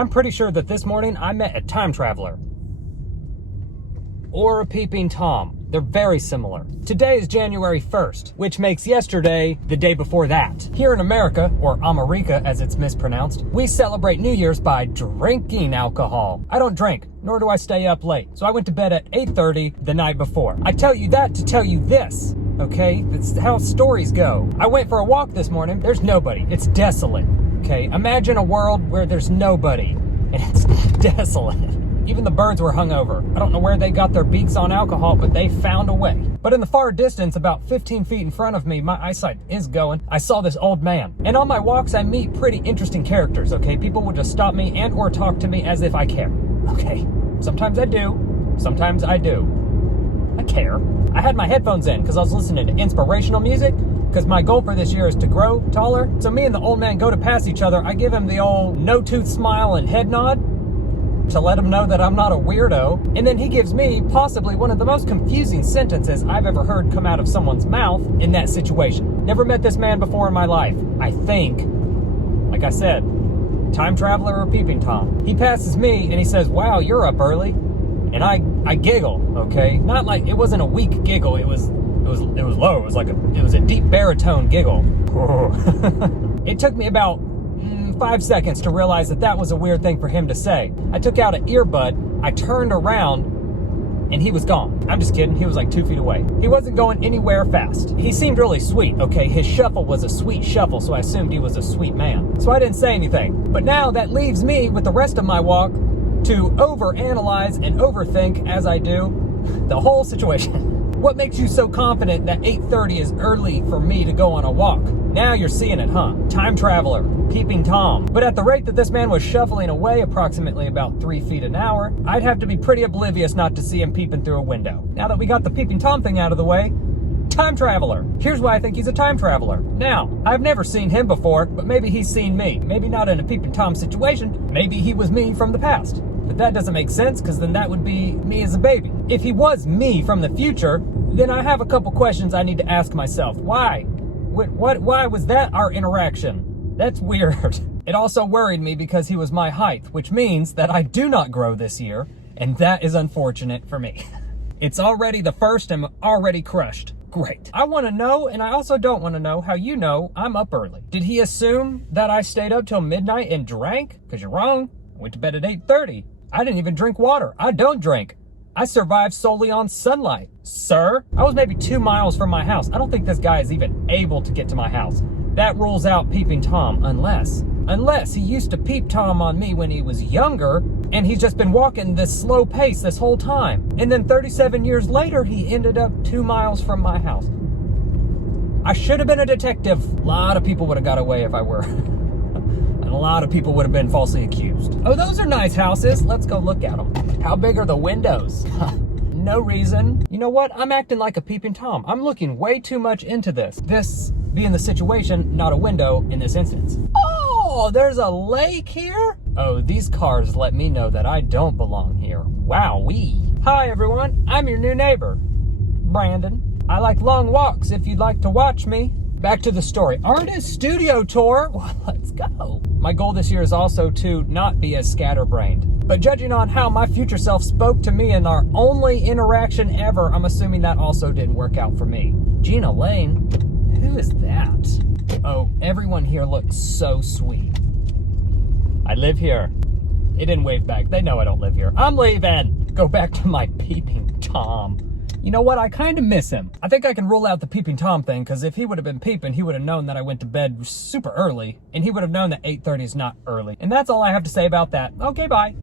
I'm pretty sure that this morning I met a time traveler. Or a peeping Tom. They're very similar. Today is January 1st, which makes yesterday the day before that. Here in America, or America as it's mispronounced, we celebrate New Year's by drinking alcohol. I don't drink, nor do I stay up late. So I went to bed at 8:30 the night before. I tell you that to tell you this, okay? That's how stories go. I went for a walk this morning. There's nobody. It's desolate, okay? Imagine a world where there's nobody and it's desolate. Even the birds were hungover. I don't know where they got their beaks on alcohol, but they found a way. But in the far distance, about 15 feet in front of me, my eyesight is going, I saw this old man. And on my walks, I meet pretty interesting characters, okay? People will just stop me and or talk to me as if I care, okay? Sometimes I do. Sometimes I do. I care. I had my headphones in because I was listening to inspirational music because my goal for this year is to grow taller. So me and the old man go to pass each other. I give him the old no-tooth smile and head nod to let him know that I'm not a weirdo. And then he gives me possibly one of the most confusing sentences I've ever heard come out of someone's mouth in that situation. Never met this man before in my life. I think, like I said, time traveler or peeping Tom. He passes me and he says, wow, you're up early. And I giggle, okay? Not like, it wasn't a weak giggle. It was low. It was like it was a deep baritone giggle. It took me about 5 seconds to realize that was a weird thing for him to say. I took out an earbud, I turned around, and he was gone. I'm just kidding, he was like 2 feet away. He wasn't going anywhere fast. He seemed really sweet, okay? His shuffle was a sweet shuffle, so I assumed he was a sweet man. So I didn't say anything. But now that leaves me with the rest of my walk to overanalyze and overthink, as I do, the whole situation. What makes you so confident that 8:30 is early for me to go on a walk? Now you're seeing it, huh? Time traveler, peeping Tom. But at the rate that this man was shuffling away approximately about 3 feet an hour, I'd have to be pretty oblivious not to see him peeping through a window. Now that we got the peeping Tom thing out of the way, time traveler. Here's why I think he's a time traveler. Now, I've never seen him before, but maybe he's seen me. Maybe not in a peeping Tom situation. Maybe he was me from the past. But that doesn't make sense because then that would be me as a baby. If he was me from the future, then I have a couple questions I need to ask myself. Why? Why was that our interaction? That's weird. It also worried me because he was my height, which means that I do not grow this year, and that is unfortunate for me. It's already the first and I'm already crushed. Great. I want to know, and I also don't want to know, how you know I'm up early. Did he assume that I stayed up till midnight and drank? Because you're wrong. I went to bed at 8:30. I didn't even drink water. I don't drink. I survived solely on sunlight. Sir, I was maybe 2 miles from my house. I don't think this guy is even able to get to my house. That rules out peeping Tom, unless he used to peep Tom on me when he was younger, and he's just been walking this slow pace this whole time. And then 37 years later, he ended up 2 miles from my house. I should have been a detective. A lot of people would have got away if I were. And a lot of people would have been falsely accused. Oh, those are nice houses. Let's go look at them. How big are the windows? No reason. You know what? I'm acting like a peeping Tom. I'm looking way too much into this. This being the situation, not a window in this instance. Oh, there's a lake here? Oh, these cars let me know that I don't belong here. Wowee. Hi, everyone. I'm your new neighbor, Brandon. I like long walks if you'd like to watch me. Back to the story. Artist studio tour. Well, let's go. My goal this year is also to not be as scatterbrained. But judging on how my future self spoke to me in our only interaction ever, I'm assuming that also didn't work out for me. Gina Lane? Who is that? Oh, everyone here looks so sweet. I live here. It didn't wave back. They know I don't live here. I'm leaving. Go back to my peeping Tom. You know what? I kind of miss him. I think I can rule out the peeping Tom thing, because if he would have been peeping, he would have known that I went to bed super early, and he would have known that 8:30 is not early. And that's all I have to say about that. Okay, bye.